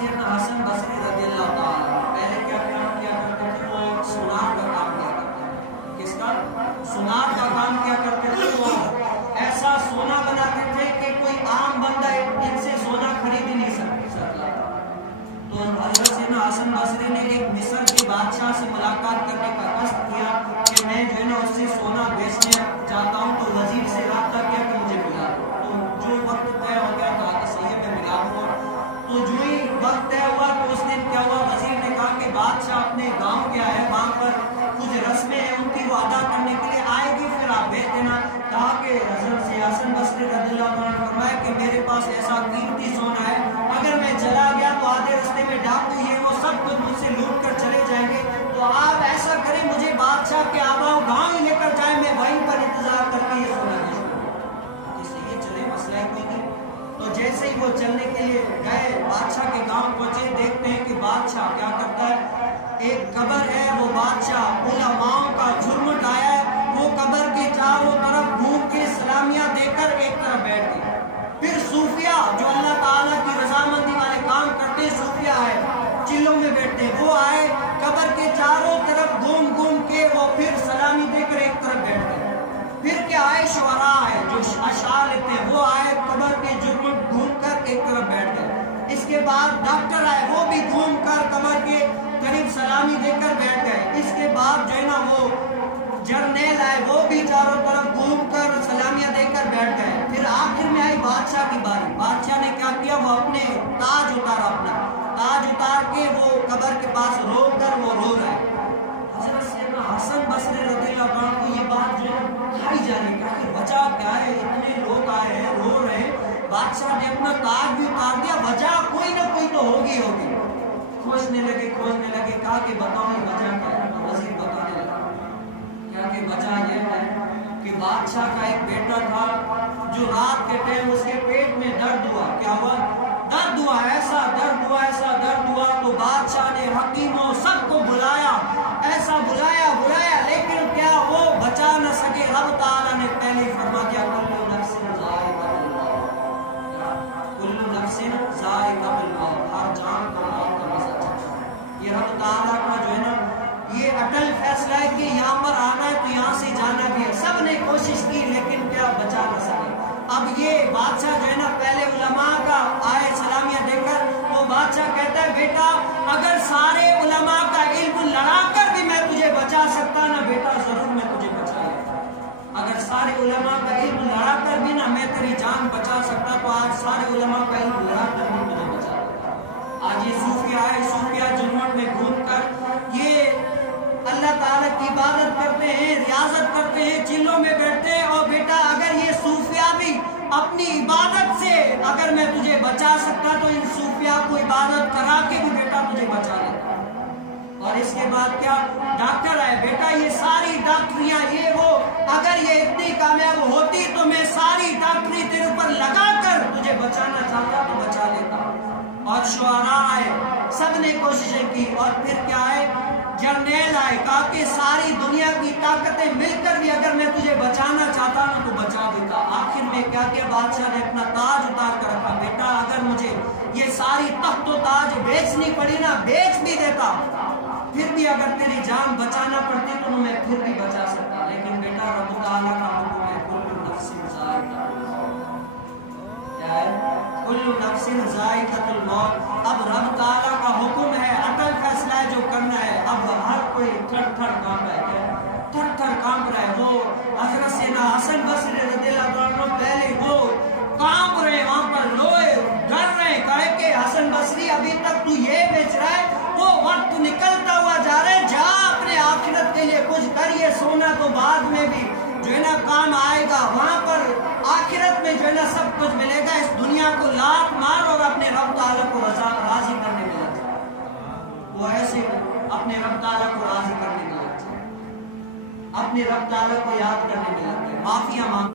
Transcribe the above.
سیدنا حسن بصری رضی اللہ تعالیٰ پہلے کیا کام کیا کرتے تھے؟ وہ سونار کا کام کیا کرتے تھے۔ کس کا؟ سونار کا کام کیا کرتے تھے۔ وہ ایسا سونا بناتے تھے کہ کوئی عام بندہ ان سے سونا خرید ہی نہیں سکتا۔ تو حضرت سیدنا حسن بصری نے ایک مصر کے بادشاہ سے ملاقات کرنے کا قصد کیا کہ میں جو ہے نا اس سے سونا بیچنے چاہتا ہوں، تو وزیر سے رابطہ کیا کہ مجھے ملا دو۔ تو جو وقت طے ہو گیا کہا کہ صحیح ہے میں ملا دوں گا۔ تو جو ہی وقت طے ہوا تو اس دن کیا ہوا، وزیر نے کہا کہ بادشاہ اپنے گاؤں گیا ہے، وہاں پر کچھ رسمیں ہیں ان کی وہ ادا کرنے کے لیے آئے گی، پھر آپ بھیج دینا۔ کہا کہ حضرت حسن بصری رضی اللہ عنہ نے فرمایا کہ میرے پاس ایسا قیمتی سونا ہے، اگر میں چلا گیا تو آدھے رستے میں ڈاکو یہ وہ سب کچھ مجھ سے لوٹ کر چلے جائیں گے، تو آپ ایسا کریں مجھے بادشاہ کے آبا و گاؤں ہی لے کر جائیں، میں وہیں پر انتظار کر کے یہ سونا دے دوں۔ جس سے یہ چلے مسئلہ کوئی نہیں۔ تو جیسے ہی وہ چلنے کے لیے گئے، بادشاہ کے گاؤں پہنچے، دیکھتے ہیں کہ بادشاہ کیا کرتا ہے، ایک قبر ہے، وہ بادشاہ علماؤں کا جھرمٹ آیا ہے، وہ قبر کے چاروں طرف گھوم کے سلامیاں دے کر ایک طرف بیٹھ گئے۔ پھر صوفیاء جو اللہ تعالیٰ کی رضامندی والے کام کرتے ہیں، صوفیاء آئے، چلوں میں بیٹھتے ہیں، وہ آئے قبر کے چاروں طرف گھوم گھوم کے وہ پھر سلامی دے کر ایک طرف بیٹھ گئے۔ پھر کیا آئے، شعراء آئے جو اشعار لیتے ہیں، وہ آئے قبر کے جھرمٹ گھوم کر ایک طرف بیٹھ گئے۔ اس کے بعد ڈاکٹر آئے، وہ بھی گھوم کر قبر کے قریب سلامی دے کر بیٹھ گئے۔ اس کے بعد جو ہے نا وہ جرنیل آئے، وہ بھی چاروں طرف گھوم کر سلامیاں دے کر بیٹھ گئے۔ پھر آخر میں آئی بادشاہ کی باری۔ بادشاہ نے کیا کیا، وہ اپنے تاج اتارا، اپنا تاج اتار کے وہ قبر کے پاس رو کر وہ رو رہا ہے۔ حضرت سیدنا حسن بصری رضی اللہ عنہ کو یہ بات جو کھائی جا رہی ہے کہ وجہ کیا ہے، اتنے لوگ آئے ہیں رو رہے ہیں، بادشاہ نے اپنا تاج بھی اتار دیا، وجہ کوئی نہ کوئی تو ہوگی۔ کھوجنے لگے، کہا کہ بتاؤ یہ وجہ کیا ہے؟ تو وزیر بتانے لگا کیا کہ وجہ یہ ہے کہ بادشاہ کا ایک بیٹا تھا جو رات کے ٹائم اس کے پیٹ میں درد ہوا۔ کیا ہوا؟ درد ہوا، ایسا درد ہوا تو بادشاہ نے حکیموں سب کو بلایا، ایسا بلایا لیکن کیا وہ بچا نہ سکے۔ رب تعالیٰ نے پہلے ہی فرما دیا کل نفس ذائقۃ الموت، ہر جان کو موت کا مزہ چکھنا ہے۔ یہ رب تعالیٰ کا جو ہے نا یہ اٹل فیصلہ ہے کہ یہاں پر آنا ہے تو یہاں سے جانا بھی ہے۔ سب نے کوشش کی لیکن کیا بچا نہ سکے۔ اب یہ بادشاہ جو ہے نا پہلے علماء کا آئے سلامیاں دے کر، وہ بادشاہ کہتا ہے بیٹا اگر سارے علماء کا علم لڑا کر بھی میں تجھے بچا سکتا نا بیٹا، ضرور میں تجھے بچا لیتا۔ اگر سارے علماء کا علم لڑا کر بھی نا میں تیری جان بچا سکتا، تو آج سارے علماء کا علم لڑا کر بھی تجھے بچا لیتا۔ آج یہ صوفیاء آئے، صوفیاء جنت میں گھوم کر یہ اللہ تعالیٰ کی عبادت کرتے ہیں، ریاضت کرتے ہیں، چلوں میں بیٹھتے ہیں، اور بیٹا اگر یہ صوفیاء بھی اپنی عبادت سے اگر میں تجھے بچا سکتا تو ان صوفیاء کو عبادت کرا کے بھی بیٹا تجھے بچا لیتا۔ اور اس کے بعد کیا، ڈاکٹر آئے، بیٹا یہ ساری ڈاکٹریاں یہ وہ اگر یہ اتنی کامیاب ہوتی تو میں ساری ڈاکٹری تیرے اوپر لگا کر تجھے بچانا چاہتا تو بچا لیتا۔ اور شعراء آئے، سب نے کوششیں کی، اور پھر کیا آئے، جرنیل آئے، کہا کہ ساری دنیا کی طاقتیں مل کر بھی اگر میں تجھے بچانا چاہتا نا تو بچا دیتا۔ آخر میں کیا کیا، بادشاہ نے اپنا تاج اتار کر رکھا، بیٹا اگر مجھے یہ ساری تخت و تاج بیچنی پڑی نا بیچ بھی دیتا، پھر بھی اگر تیری جان بچانا پڑتی تو میں پھر بھی بچا سکتا، لیکن بیٹا رب تعالیٰ کا حکم ہے کل نفس ذائقۃ الموت۔ کیا ہے؟ کل نفس ذائقۃ الموت۔ اب رب تعالیٰ کا حکم ہے، اٹل فیصلہ ہے جو کرنا ہے۔ اب ہر کوئی تھر تھر کانپ رہا ہے، تھر تھر کانپ رہا ہے۔ وہ حضرت سیدنا حسن بصری رضی اللہ عنہ پہلے وہ کانپ رہے، وہاں پر لوئے ڈر رہے، کہے کہ حسن بصری ابھی تک تو یہ بیچ رہا ہے، وہ وقت نکلتا ہوا جا رہا ہے، جا اپنے آخرت کے لیے کچھ کر، یہ سونا تو بعد میں بھی جو ہے نا کام آئے گا، وہاں پر آخرت میں جو ہے نا سب کچھ ملے گا، اس دنیا کو لات مار اور اپنے رب تعالیٰ کو راضی کرنے میں لگ جائے۔ وہ ایسے اپنے رب تعالیٰ کو راضی کرنے میں لگ جائے، اپنے رب تعالیٰ کو یاد کرنے میں لگ جائے، معافیاں مانگ